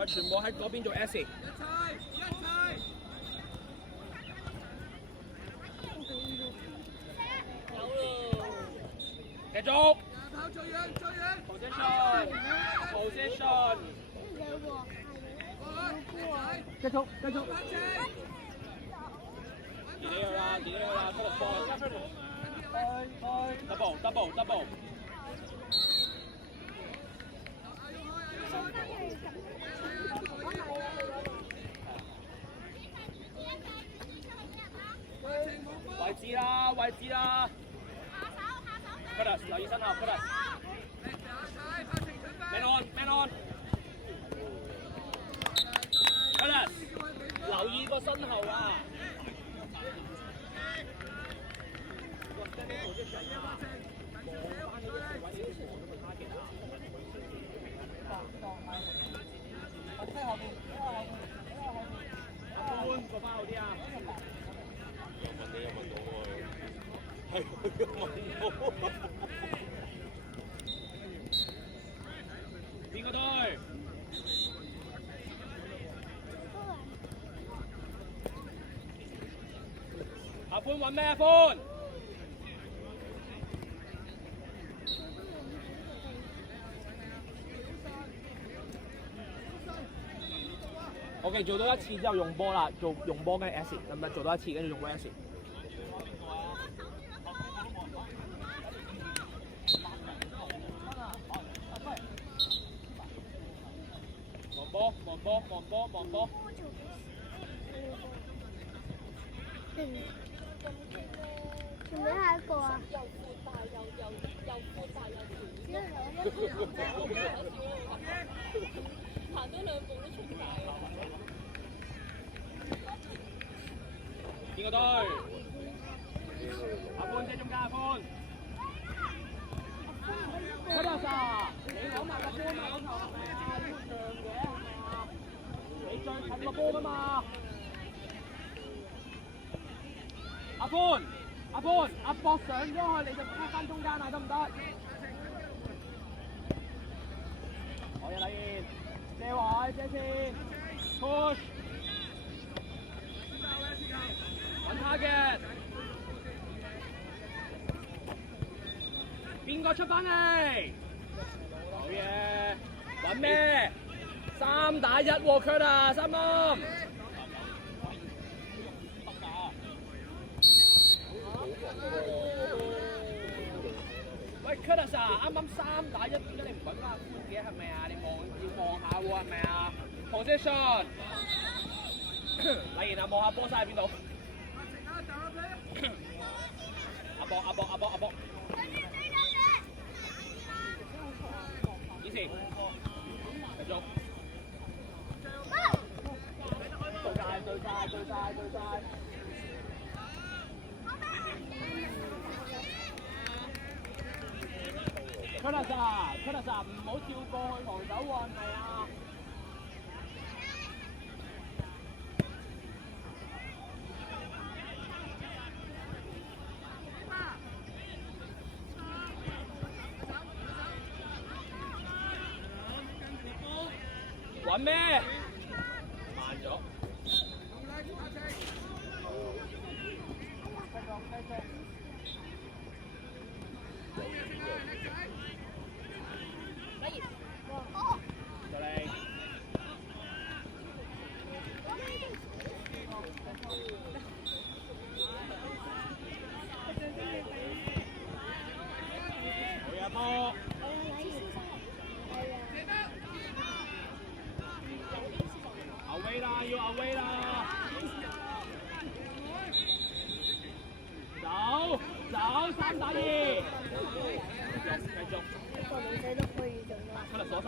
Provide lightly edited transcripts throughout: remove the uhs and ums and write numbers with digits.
喂，全部喺嗰邊做 S。繼續。position。繼續。delay 啦，出嚟double。位置啦。Curtis 留意身後 ，Curtis。Man on。Curtis 留意個身後啊。阿官過翻後啲啊！又問我喎，係佢問我。邊個隊？阿歡揾咩？阿歡？OK， 做到一次之後用波啦，用波跟 S， 得唔得？做到一次跟住用波 S。望波。做咩下一個啊？又闊大又行多兩步都出界啦！邊個隊？阿歡車中間，阿歡。Curtis啊，你攞埋個波嘛？嗰球係咪啊？要長嘅係咪啊？你最近個波㗎嘛？阿歡，阿博上咗去，你就拋翻中間啊，得唔得？好嘅，禮賢，借位，借線 ，push， 揾target，邊個出翻嚟？好嘢，揾咩？3打1喎 ，Curtis 三啱。喂 ，Curtis 啊，啱啱3打1，點解你唔揾翻阿歡嘅？係咪啊？你要望下喎，係咪啊 ？Position， 禮賢啊，望下波晒喺邊度？阿博，以前，繼續，對晒。Curtis 啊，唔好跳過去防守喎，係咪啊？揾咩？慢咗。要 away 啦！走，3打2，繼續。一個女仔都可以做到。可能鎖晒，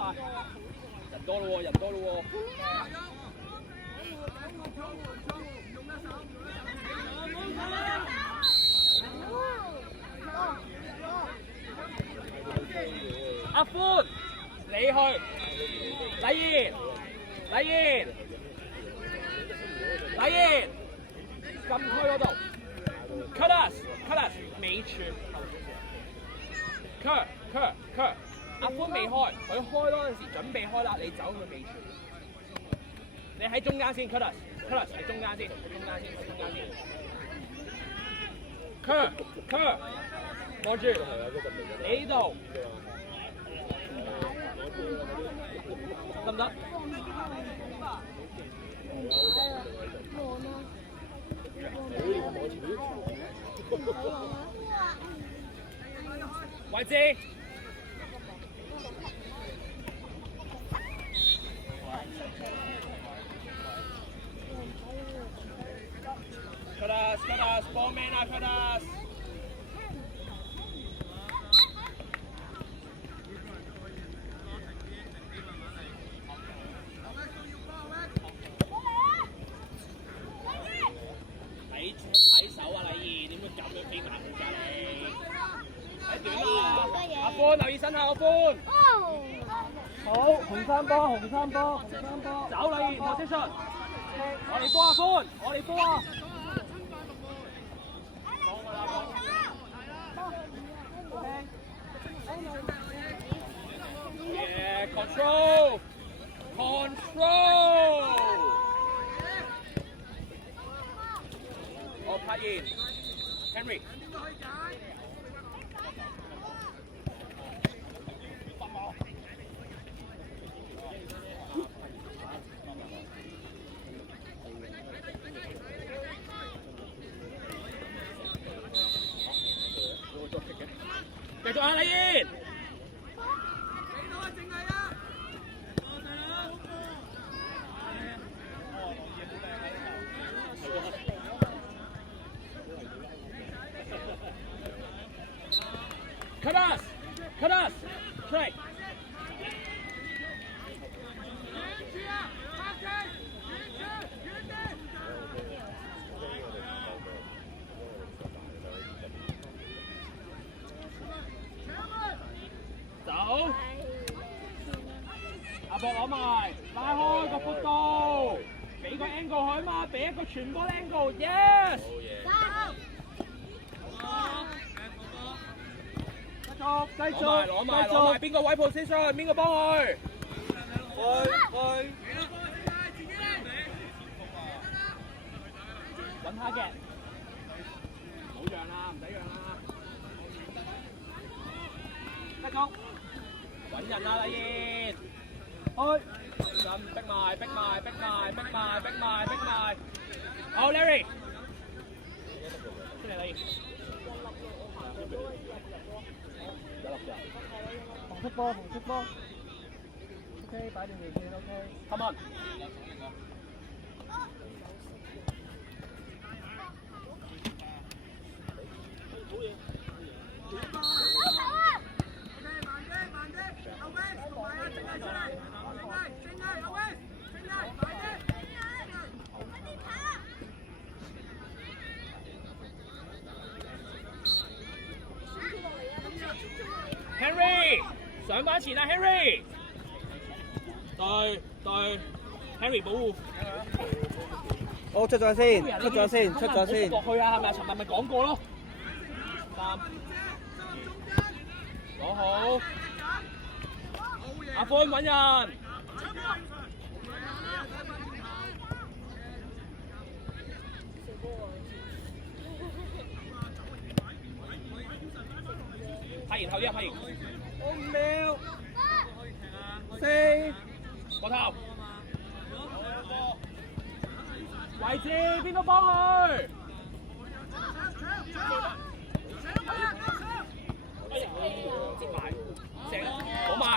人多咯喎。阿歡，你去，禮賢，禁區嗰度 ，Curtis 尾處 ，Cur， 阿歡未開，佢開嗰陣時準備開啦，你走佢尾處。你喺中間先 ，Curtis 喺中間先，喺中間先。Cur，望住你呢度，得唔得？位置。Curtis，幫命啊 ，Curtis！睇手啊，禮儀點會咁樣飛埋去㗎你？睇短啦，阿歡留意身後，阿歡。好，紅三波，走禮儀 position。我哋波阿歡，我哋波啊！Yeah, control. Oh, cut in. Henry. 繼續啊，李燕。Cut us, Trey.走，阿博攞埋，拉開個闊度，俾個 angle 佢嘛，俾一個傳波 angle，yes。繼續，攞埋，邊個位 position， 邊個幫佢？去，揾下嘅，唔好讓啦，唔使讓啦。繼續，揾人啊，禮燕，去，咁逼埋，好 ，Larry， 出嚟禮燕。紅色波，OK， 擺定條線 ，OK，come on。Henry 上板前啊 ，Henry， 對 ，Henry 保護。好，出咗先。落去啊，係咪？尋日咪講過咯。3，攞好，阿歡揾人。拍完後啲啊，拍完。5秒，4，過頭。位置邊個幫佢？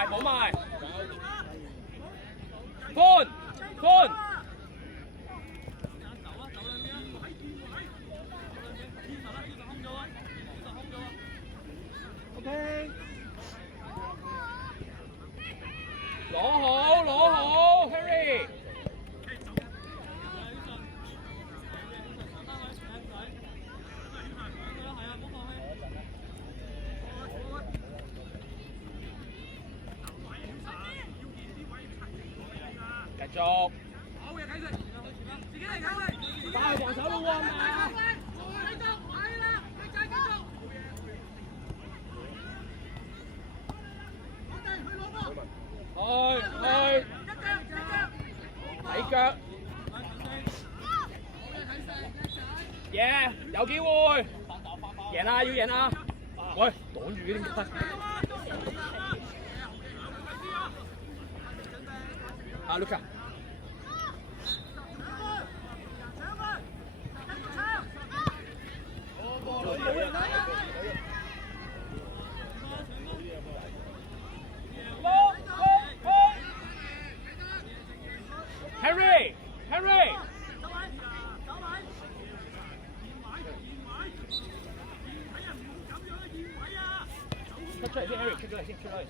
冇埋。寬。OK。攞好 ，Harry。繼續。快防守咯喎，係咪啊？去，睇腳。贏，有機會，贏啊，要贏啊！喂，擋住嘅點解？啊，Luca。Harry， 出嚟先 ，Harry 出咗嚟先，出咗嚟先。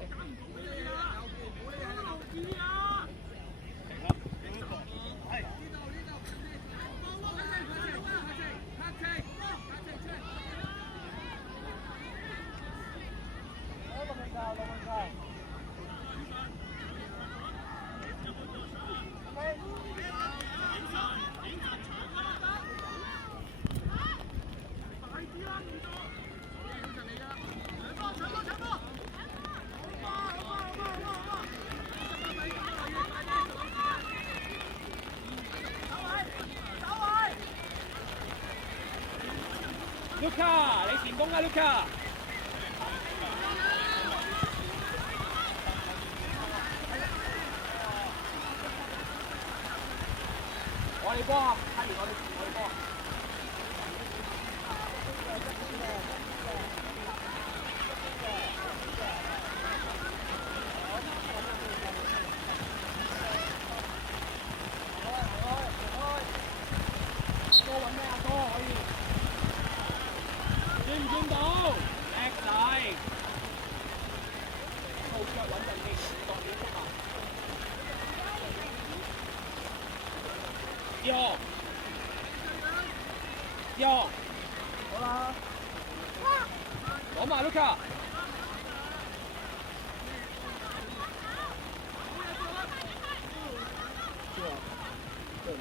Luca， 你前鋒啊 ，Luca！ 我哋波啊，睇完我哋波。哥揾咩啊？哥可以。見唔見到？叻仔！後腳穩陣啲，落點速啊！志豪，志豪，好啦，攞埋 Luca。是啊，这很